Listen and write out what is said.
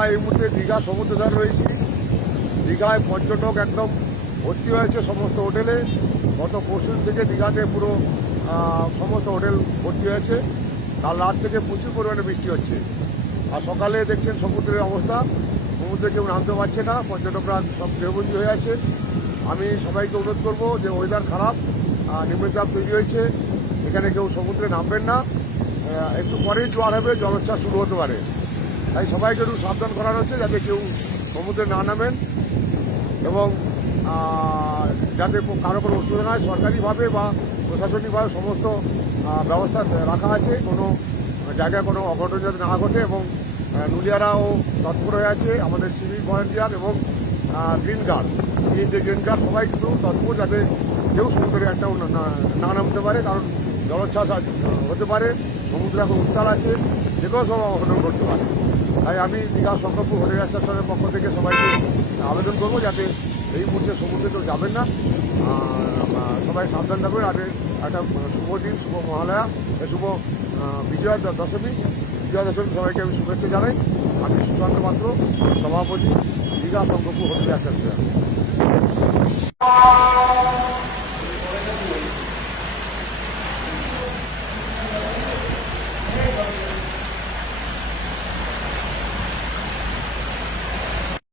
আমরা এই মুহূর্তে দীঘা সমুদ্র ধারে রয়েছি। দীঘায় পর্যটক একদম ভর্তি হয়েছে সমস্ত হোটেলে। গত পরশু থেকে দীঘাতে পুরো সমস্ত হোটেল ভর্তি হয়েছে। কাল রাত থেকে প্রচুর পরিমাণে বৃষ্টি হচ্ছে। আর সকালে দেখছেন সমুদ্রের অবস্থা, সমুদ্রে কেউ নামতে পারছে না, পর্যটকরা সব গৃহবন্দী হয়ে আছে। আমি সবাইকে অনুরোধ করব যে ওয়েদার খারাপ, নিম্নচাপ তৈরি হয়েছে, এখানে কেউ সমুদ্রে নামবেন না। একটু পরেই জোয়ার হবে, জলোচ্ছ্বাস শুরু হতে পারে। তাই সবাইকে একটু সাবধান করানো হচ্ছে যাতে কেউ সমুদ্রে না নামেন এবং যাতে কারো কোনো অসুবিধা না হয়। সরকারিভাবে বা প্রশাসনিকভাবে সমস্ত ব্যবস্থা রাখা আছে, কোনো জায়গায় কোনো অঘটন যাতে না ঘটে। এবং নুলিয়ারাও তৎপর হয়ে আছে, আমাদের সিভিক ভলেন্টিয়ার এবং গ্রিন গার্ড সবাই কিন্তু তৎপর যাতে কেউ সমুদ্রে একটা না নামতে পারে, কারণ জলোচ্ছ্বাস হতে পারে, সমুদ্র এখন উত্তাল আছে, যে কোনো সময় অঘটন ঘটতে পারে। তাই আমি দীঘা শঙ্করপুর হোটেল অ্যাসোসিয়েশনের পক্ষ থেকে সবাইকে আবেদন করবো যাতে এই মুহূর্তে সমুদ্রে কেউ যাবেন না, সবাই সাবধান থাকবেন। আর একটা শুভ দিন, শুভ মহালয়া, শুভ বিজয়া দশমী সবাইকে আমি শুভেচ্ছা জানাই। আমি সুশান্ত পাত্র, সভাপতি, দীঘা শঙ্করপুর হোটেল অ্যাসোসিয়েশন।